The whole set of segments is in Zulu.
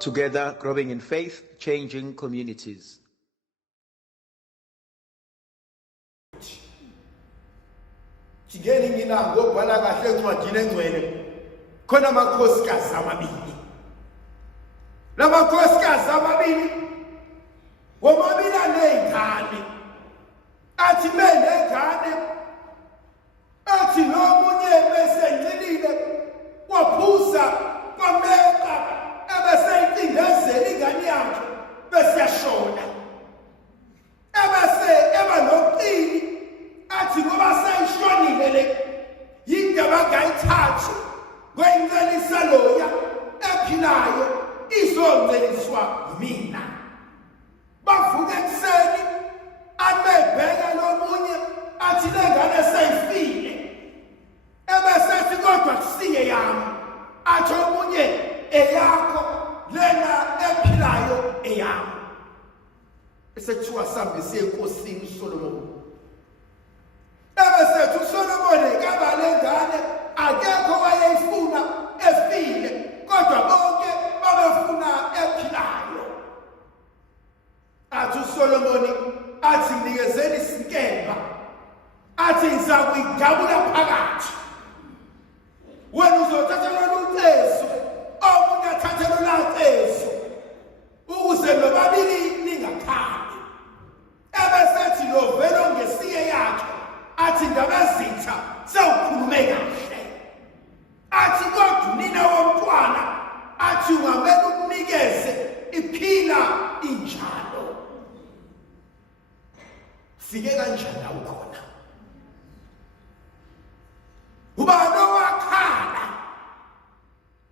Together, growing in faith, changing communities. Ngeni mina ngobhala kahle encwadini engcwele khona amakhosikazi amabili. Lamakhosikazi amabili womabili anezingane. Athi benezingane athi nomunye bese ngcilile waphuza kwameka ebese incindezela ingane yakhe bese yashona. Ebese eba noqili athi ngoba sayishonile le yindaba ngayithatha kwenzelisa loya ephilayo izonzeliswa mina. Bavuka ekuseni abebheka lomunye athi lengane seyifile. Ebese ethi kodwa kusiye yami athi omunye eyakho lena ephilayo eyami. Esekuthiwa sambise enkosini uSolomon. Ebesethu uSolomon kabalengane akekho wayeyifuna efile kodwa bonke babefuna ephilayo. Athi uSolomon athi nikezeni isinkemba athi ngizakuyigabula phakathi. Wena uzothatha lolucezu omunye athathe lolacezu ukuze nobabili ningakhali. Ebesethi lo velo ngesiye yakhe athi ndabezitha sewukhulume kahle. Athi kodwa nina womntwana athi ungamele ukunikeze iphila injalo. Fike kanjani awukhona? Ubani owakhala?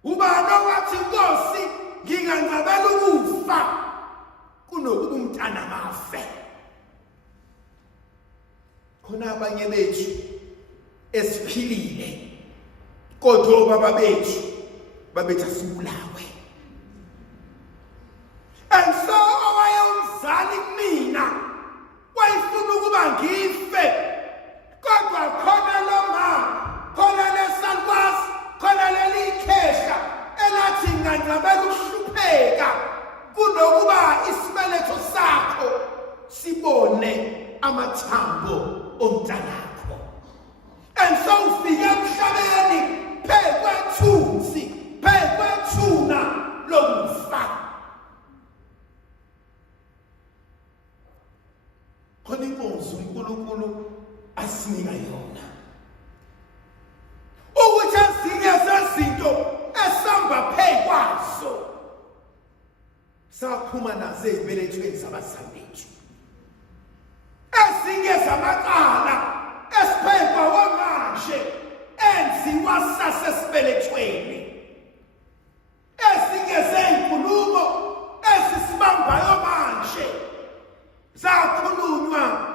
Ubani owathi Nkosi ngingancabela ukufa kunokuba umntana mafe? Khona abanye bethu esiphilile kodwa baba bethu babethi asibulawe. And so owayemzali kumina wayefuna ukuba ngife kodwa khona loma khona lesalukwazi khona lelikhehla elathi ngancabela ukuhlupheka kunokuba isibeletho sakho sibone amathambo omntanakho. And so ufike emhlabeni phekwethunzi phekwethuna lokufa. Khona inkonzo uNkulunkulu asinika yona ukuthi ezinye zezinto esihamba phezu kwazo saphuma nazo ezibelethweni zabazali bethu. Ezinye zamacala esiphekwa wamanje enziwa sasesibelethweni. Ezinye zezinkulumo esisibambayo manje zakhulunywa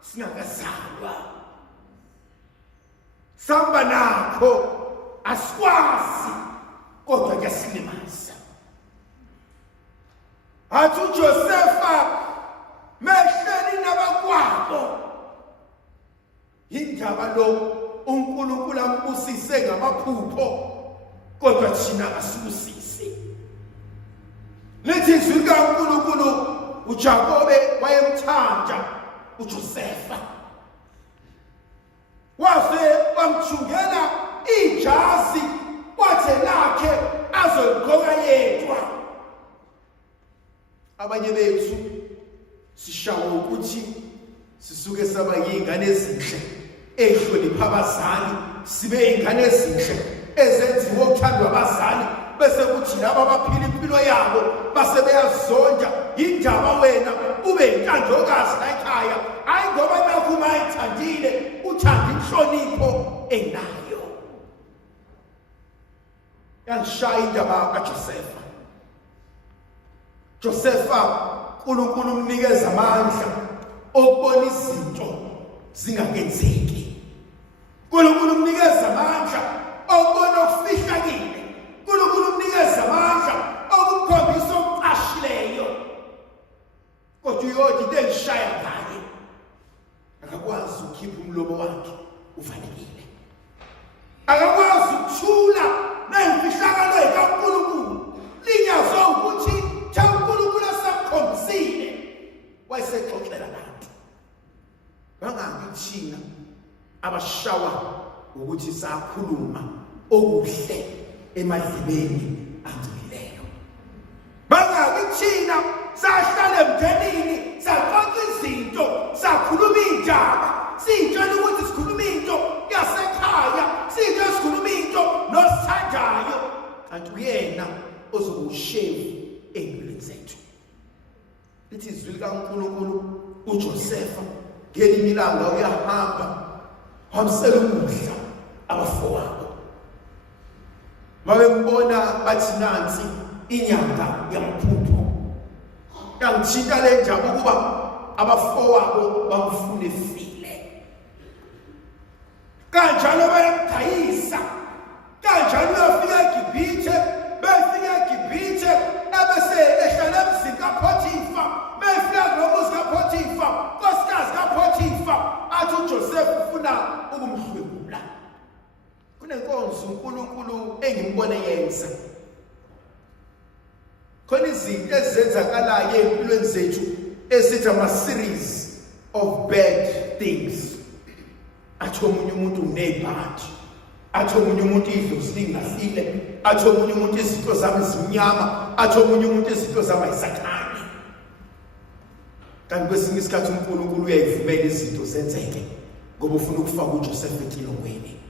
singakazalwa. Samba nakho asikwazi kodwa kuyasilimaza. Athi uJosefa mehleli nabakwabo indaba lo uNkulunkulu ambusise ngamaphupho kodwa thina asibusisi. Lithi izwi likaNkulunkulu uJakobe wayemthanda uJosefa. Wase wamthungela ijazi wathi lakhe azogqoka yedwa. Abanye bethu sishawa ukuthi sisuke saba yingane ezinhle ehlonipha abazali sibe ingane ezinhle ezenziwa ukuthandwa abazali bese kuthi laba abaphila impilo yabo base beyazonda indaba wena ube intandokazi la ekhaya hayi ngoba nakuma ayithandile uthanda inhlonipho enayo. Yangishaya indaba kaJosefa. Josefa uNkulunkulu umnikeza amandla okubona izinto zingakenzeki. uNkulunkulu umnikeza amandla okubona okufihlakile. uNkulunkulu umnikeza amandla okukhombisa okuqashileyo. Kodwa uyodi into engishaya ngaye akakwazi ukukhipha umlomo wakhe uvalekile. Akakwazi ukuthula nezimfihlakalo zikaNkulunkulu ukuthi sakhuluma okuhle emadlebeni angcolileyo. Bangabe thina sahlala emndenini saxoxa izinto sakhuluma indaba sitshela ukuthi sikhuluma into yasekhaya sitshela sikhuluma into nosithandayo kanti uyena ozokushevu empilweni zethu. Lithi izwi likaNkulunkulu uJosefa ngelinye ilanga uyahamba wamsela ukudla abafowabo. Mabembona bathi nansi inyanga yamphupho yangithinta le ndaba ukuba abafowabo bamfune file. Kanjalo bayamdayisa, kanjalo uyafika eGibhithe, befika eGibhithe ebese ehlala emzini kaPhotifa, befika kulomuzi kaPhotifa, nkosikazi kaPhotifa athi uJosefa ufuna ukumhlwegula. Kunenkonzo uNkulunkulu engimbone yenza. Khona izinto ezenzakalayo empilweni zethu esithi ama-series of bad things. Athi omunye umuntu unebhathi, athi omunye umuntu idlozi lingahlile, athi omunye umuntu izinto zami zimnyama, athi omunye umuntu izinto zami yisathane. Kanti kwesinye isikhathi uNkulunkulu uyayivumela izinto zenzeke ngoba ufuna ukufaka uJosefa etilongweni.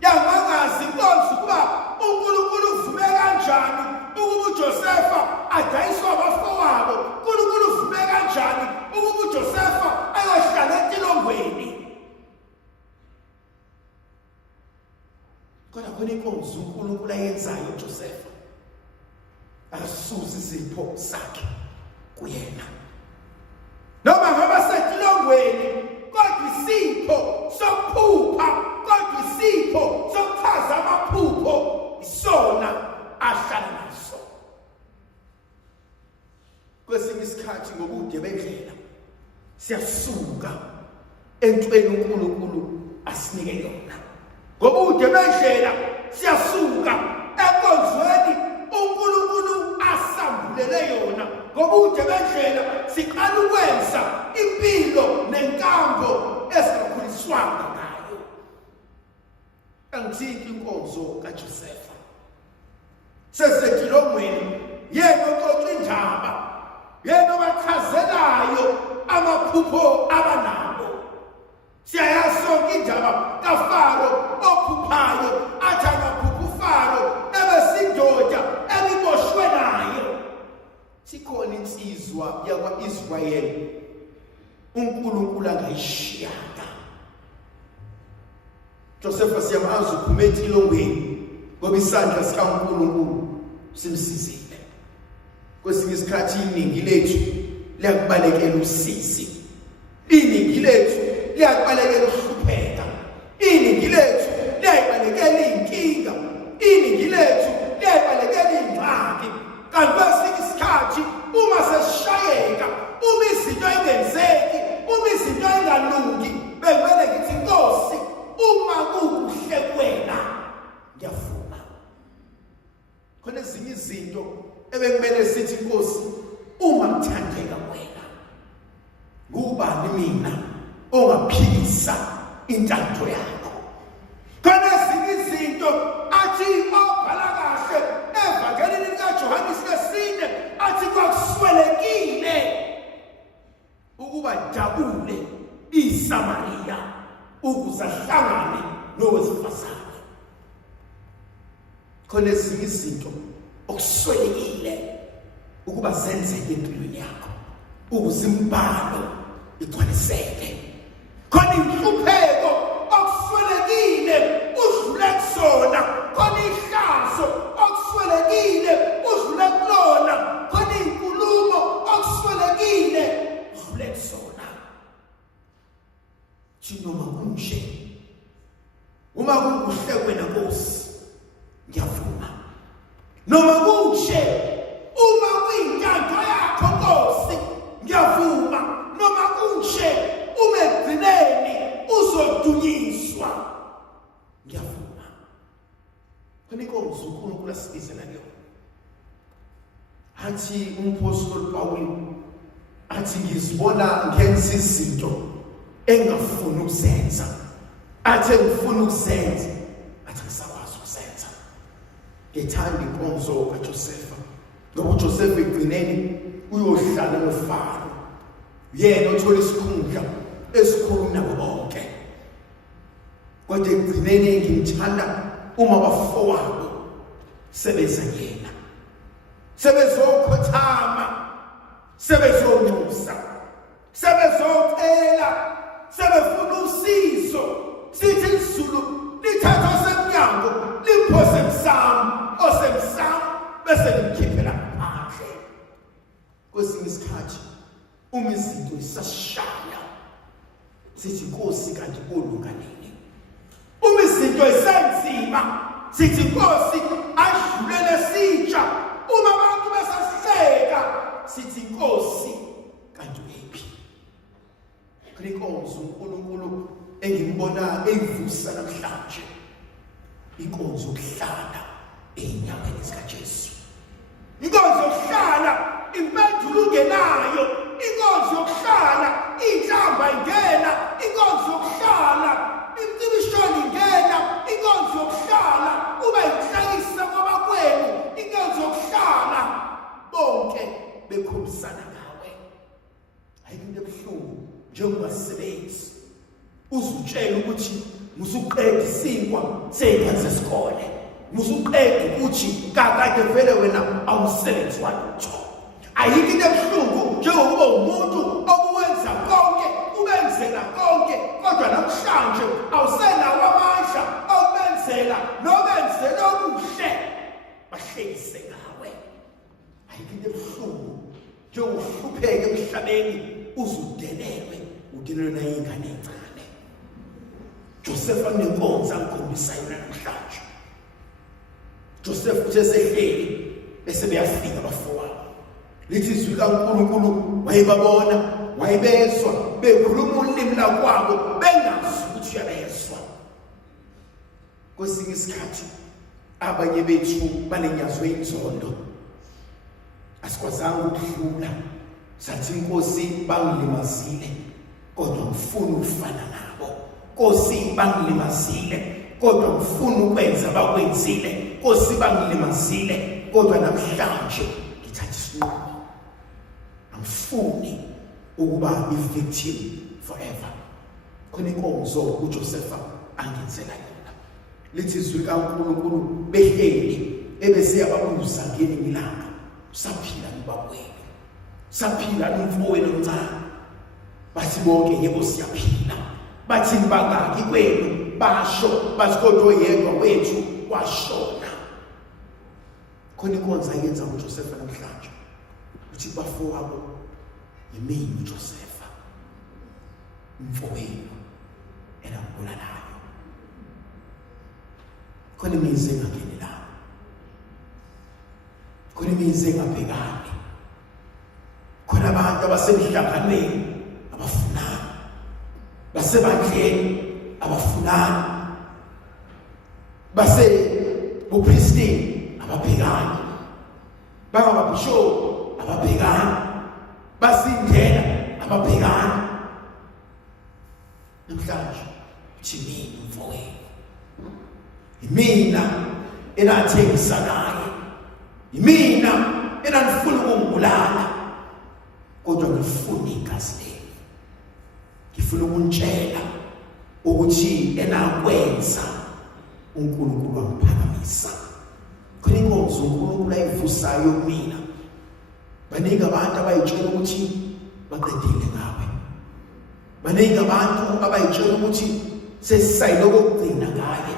Yangazi inkonzo ukuba uNkulunkulu uvume kanjani ukuba uJosefa adayiswe abafowabo, uNkulunkulu uvume kanjani ukuba uJosefa ayohlala etilongweni. Kodwa khona inkonzo uNkulunkulu ayenzayo uJosefa asusa izipho zakhe kuyena. Noma ngaba setilongweni kodwa isipho sokuphupha, kodwa isipho sokuchaza amaphupho isona ahlala naso. Kwesinye isikhathi ngobude bendlela siyasuka entweni uNkulunkulu asinike yona. Ngobude bendlela siyasuka enkonzweni uNkulunkulu asambulele yona. Ngobude bendlela siqala ukwenza impilo nenkambo esikhuliswanga ngayo. Angithinta inkonzo kaJosefa sesetilongweni yena oxoxa indaba, yena obachazelayo amaphupho abanabo. Siyayazi sonke indaba kaFaro ophuphayo athi akaphupha uFaro ebesindoda eliboshwe nayo. Sikhona insizwa yakwa-Israyeli uNkulunkulu angayishiyanga. Josefa siyamazi uphume etilongweni ngoba isandla sikaNkulunkulu simsizile. Kwesinye isikhathi iningi lethu liyakubalekela usizi, iningi lethu liyakubalekela ukuhlupheka, iningi lethu liyayibalekela inkinga, iningi lethu liyayibalekela ingxaki. Kanti kwesinye isikhathi uma sesishayeka, uma izinto ingenzeki, uma izinto ingalungi, bekumele ngithi Nkosi, uma kukuhle kuwena ngiyavuma. Khona ezinye izinto ebekumele sithi Nkosi, uma kuthandeka wena, ngubani mina ongaphikisa intando yakho. Khona ezinye izinto athi obhala kahle evangelini likaJohane 4 athi kwakuswelekile ukuba dabule iSamariya ukuze ahlangane nowesifazane. Khona ezinye izinto okuswelekile ukuba zenzeke empilweni yakho ukuze imbalo igcwaliseke. Khona inhlupheko okuswelekile udlule kusona, khona ihlazo okuswelekile udlule kulona, khona inkulumo okuswelekile udlule kusona. Noma kunje, uma kukuhle wena Nkosi ngiyavuma. Noma kunje, uma kuyintando yakho Nkosi ngiyavuma. Noma kunje, uma egcineni uzodunyiswa ngiyavuma. Khona inkonzo uNkulunkulu asibizela yona. Athi umpostoli Pawulu athi ngizibona ngenza izinto engafuni ukuzenza, athe ngifuna ukuzenza athi ngisakwazi ukuzenza. Ngithanda inkonzo kaJosefa ngoba uJosefa egcineni uyohlala noFaro, yena othola isikhundla esikhulu nabo bonke. Kodwa egcineni ngimthanda uma bafowabo sebeza yena, sebezokhothama, sebezonxusa, sebezocela, sebefuna usizo. Sithi isiZulu lithatha osemnyango liphose emsamo, osemsamo bese limkhiphela ngaphandle. Kwesinye isikhathi uma izinto zisashaya sithi Nkosi kanti kulunga nini? Uma izinto zisenzima sithi Nkosi adlulele sitsha. Uma abantu besasihleka sithi Nkosi kanti uyephi? Inkonzo uNkulunkulu engibona eyivusa namhlanje, inkonzo yokuhlala enyaweni zikaJesu, inkonzo yokuhlala impendulo ungenayo, inkonzo yokuhlala inhlamba ingena, inkonzo yokuhlala imcibisholo ingena, inkonzo yokuhlala uba inhlekisa kwabakwenu, inkonzo yokuhlala bonke bekhombisana nawe. Ayinto ebuhlungu njengobasebenzi uzutshela ukuthi musuqeda isinkwa sey'ngane zesikole, musuqeda ukuthi kakade vele wena awumsebenzi walutho. Ayikho into ebuhlungu njengokuba umuntu obuwenza konke, ubenzela konke, kodwa namhlanje awusenawo amandla okubenzela nobenzela okuhle bahlekise ngawe. Ayikho into ebuhlungu njengokuhlupheka emhlabeni uzudelelwe, udelelwe nayingane encane. Josefa nenkonzo angikhombisa yona namhlanje. Josefa uthe sehleli bese beyafika abafowabo. Lithi izwi likaNkulunkulu wayebabona, wayebezwa bekhuluma ulimi lwakwabo bengazi ukuthi uyabezwa. Kwesinye isikhathi abanye bethu banenyazwe inzondo, asikwazanga ukudlula, sathi Nkosi bangilimazile kodwa ngifuna ukufana nabo. Nkosi bangilimazile kodwa ngifuna ukwenza bakwenzile. Nkosi bangilimazile kodwa namhlanje ngithatha isinqumo, angifuni ukuba i-victim forever. Khona inkonzo uJosefa angenzela yona. Lithi izwi likaNkulunkulu behleli ebesiyababuza ngelinye ilanga, usaphila nobabwenu, saphila nomfowenu omncane? Bathi bonke yebo siyaphila. Bathi bangaki kwenu? Basho bathi kodwa oyedwa wethu washona. Khona inkonzo ayenza uJosefa namhlanje uthi bafowabo yimini uJosefa umfowenu enambulalayo. Khona imizi engangenelanga, khona imizi engabhekani, khona abantu abasemhlanganweni abafunani, basebandleni abafunani, bupristini ababhekani, bangababhishophu ababhekani, basindela ababhekani. Namhlanje uthi mina mfowenu, yimina enathengisa naye, yimina enanifuna ukungibulala, kodwa ngifuna igazi lenu, ngifuna ukunitshela ukuthi enakwenza uNkulunkulu wangiphakamisa. Khona inkonzo uNkulunkulu ayivusayo kumina. Baningi abantu abayitshela ukuthi baqedile ngawe, baningi abantu abayitshela ukuthi sesisayile okugcina ngaye,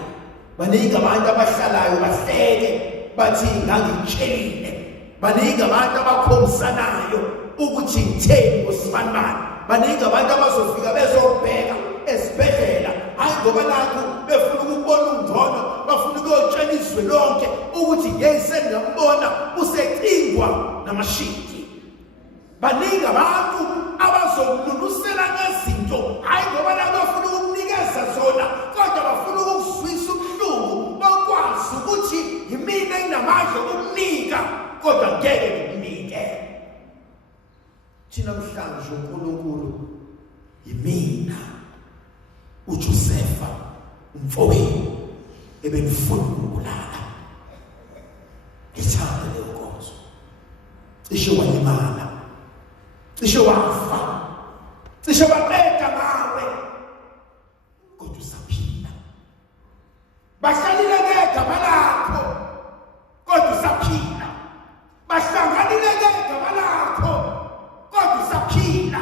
baningi abantu abahlalayo bahleke bathi ngangitshelile, baningi abantu abakhombisanayo ukuthi ngitheni ngosibanibani, baningi abantu abazofika bezobheka esibhedlela, hayi ngoba nakho befuna ukubona ungcono, bafuna ukuyotshela izwe lonke ukuthi ngiyayisengambona usecingwa namashidi. Baningi abantu abazomlunusela ngezinto, hayi ngoba nakho bafuna ukunikeza zona, kodwa bafuna ukuzwisa ubuhlungu, bakwazi ukuthi yimina enginamandla okukunika kodwa ngeke ngikunike. Thina namhlanje uNkulunkulu yimina uJosefa umfowenu ebelifuna ukubulala. Ngithanda leyo nkonzo. Cishe walimala, cishe wafa, cishe waqeda ngawe, kodwa usaphila. Bahlalile ngegama lakho, kodwa usaphila. Bahlanganile ngegama lakho, kodwa usaphila.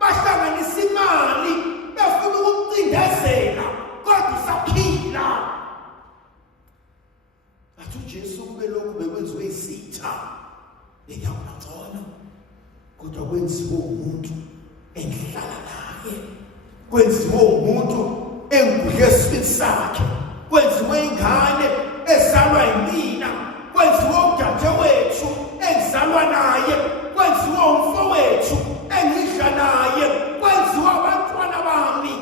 Bahlanganisa imali befuna ukucindezela, kodwa usaphila. Athi uJesu kube lokhu bekwenziwe isitha engiyawunathona, kodwa kwenziwe umuntu engihlala naye, kwenziwe umuntu engigudle esifini sakhe, kwenziwe ingane ezalwa yimina, kwenziwe udadewethu engizalwa naye, kwenziwe umfowethu engidla naye, kwenziwe abantwana bami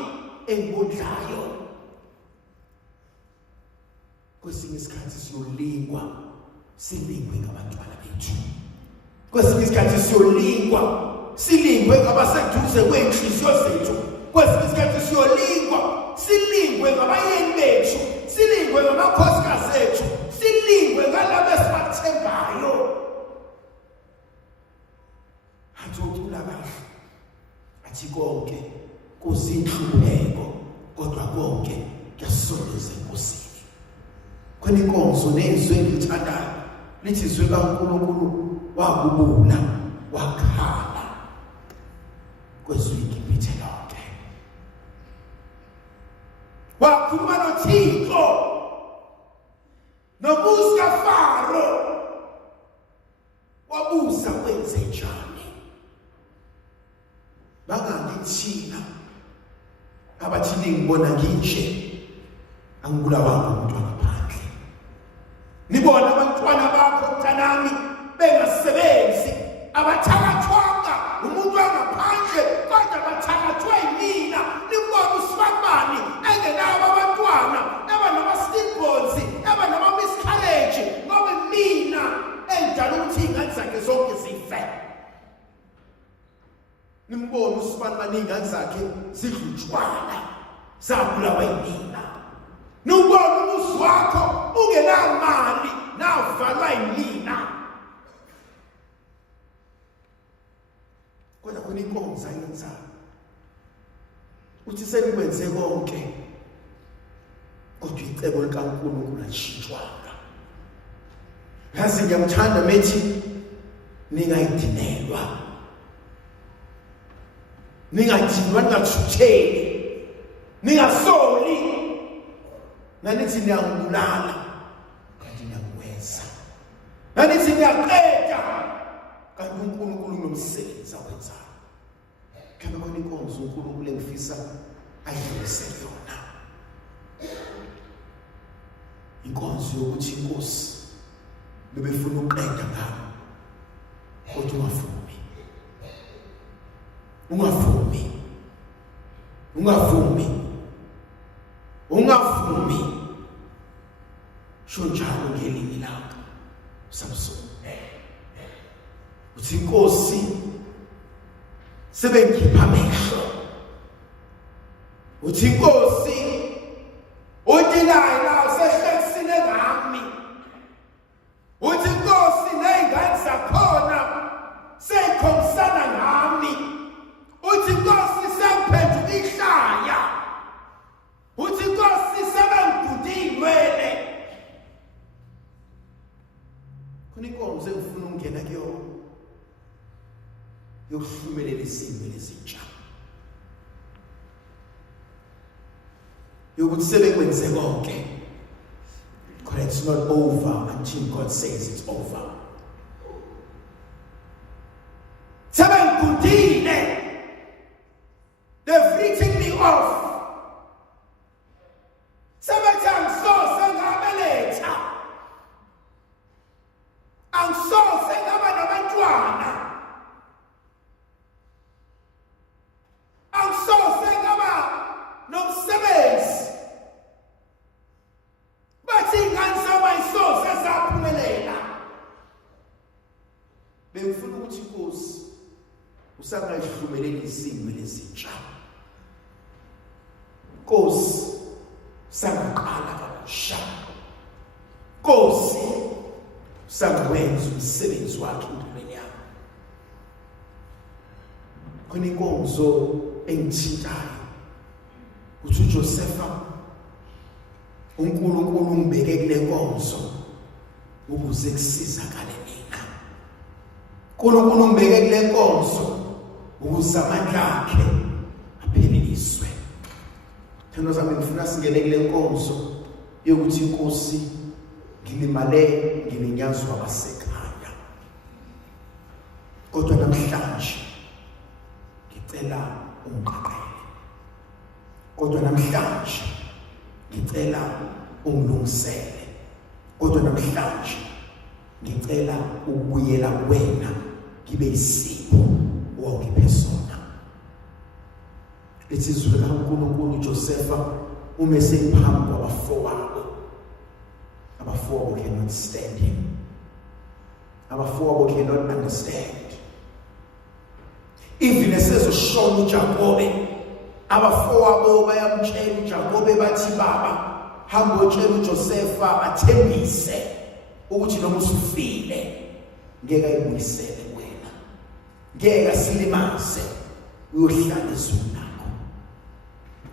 engibondlayo. Kwesinye isikhathi siyolingwa, silingwe ngabantwana bethu. Kwesinye isikhathi siyolingwa, silingwe ngabaseduze kwenhliziyo zethu. Kwesinye isikhathi siyolingwa, silingwe ngabayeni bethu, silingwe ngamakhosikazi ethu, silingwe ngalabo esibathembayo. Athi ucula kahle, athi konke kuzinhluleko, kodwa konke kuyasondeza enkosini. Khona inkonzo nezwi engilithandayo lithi izwi kaNkulunkulu wakubula wakhala kwezwi iGibhithe lonke. Wakhuluma noThixo nomuzi kaFaro, wabuza kwenze njani. Bangangithina abathi ngibona nginje, angibulawanga umntwana phandle. Nibona abantwana bakho mntanami bengasebenzi, abathakathwanga umuntu wangaphandle, kodwa bathakathwe yimina. Nibona uSibani engenawo abantwana, abanama-stillborns, abanama-miscarriage, ngoba mina engidala ukuthi iy'ngane zakhe zonke zife. Nimbona uSibani iy'ngane zakhe zidla utshwala, zabulawa yimina. Nubona umuzi wakho ungenamali, navalwa yimina. Kodwa khona inkonzo ayenzayo, uthi senikwenze konke, kodwa icebo likaNkulunkulu alishintshwanga. Yazi ngiyamthanda methi ningayidinelwa, ningadinwa, ningathutheli, ningasoli. Nanithi niyangibulala, kanti niyangweza. Nanithi niyaqeda, kanti uNkulunkulu unomsebenzi awenzayo. Kama khona inkonzo uNkulunkulu engifisa ayidlulisele yona, inkonzo yokuthi inkosi bebefuna uqeda ngayo, kodwa ungavumi, ungavumi, ungavumi, ungavumi. Shonjalo ngelinye ilanga uSamson uthi inkosi sebengikhipha amehlo, uthi inkosi uDinayi nawo sehlekisile ngami, uthi inkosi ney'ngane zakhona seyikhombisana ngami, uthi inkosi sengiphenduka ihlaya, uthi inkosi sebengigude iy'nwele. Khona inkonzo engifuna ukungena kuyona yokuhlumelela isimo lezintsha, yokuthi sebekwenze konke, because it's not over until God says it's over. Sebengigudile, they've written me off. Sebethi angisose ngabeletha, angisose ngaba nabantwana, angisose ngaba nomsebenzi. Bathi iy'ngane zami ayisose zaphumelela. Bengifuna ukuthi inkosi usangayihlumeleli isimo lezintsha. Nkosi sangaqala kabusha. Nkosi sangawenza umsebenzi wakhe empilweni yami. Khona inkonzo engithintayo uthi uJosepha uNkulunkulu ungibeke kule nkonzo ukuze kusizakale mina. uNkulunkulu ungibeke kule nkonzo ukuze amandla akhe apheleliswe. Thando zami ngifuna singene kule nkonzo yokuthi inkosi ngilimale ngilinyazwa abasekhaya. Kodwa namhlanje ngicela ungiqaphele. Kodwa namhlanje ngicela ungilungisele. Kodwa namhlanje ngicela ukubuyela kuwena ngibe isipho owawungiphe sona. Lithi izwi likaNkulunkulu uJosepha uma esephambi kwabafowabo. Abafowabo cannot stand him. Abafowabo cannot understand. Even esezoshona uJakobe, abafowabo bayamtshela uJakobe bathi baba, hamba utshela uJosepha athembise ukuthi noma usufile ngeke ayibuyisele wena. Ngeke asilimaze uyohlala ezweni lakho.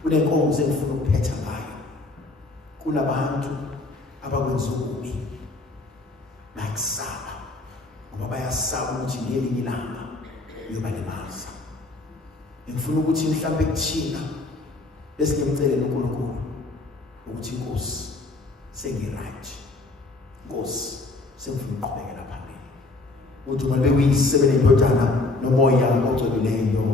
Kunenkonzo engifuna ukuphetha ngayo. Kunabantu abakwenza ububi bakusaba ngoba bayasaba ukuthi ngelinye ilanga uyobalimaza. Ngifuna ukuthi mhlawumbe kuthina bese ngimcele noNkulunkulu ukuthi inkosi sengiright. Nkosi sengifuna uqhubekela phambili. Uthi uma bekuyisebenzela indodana nomoya ogcweleyo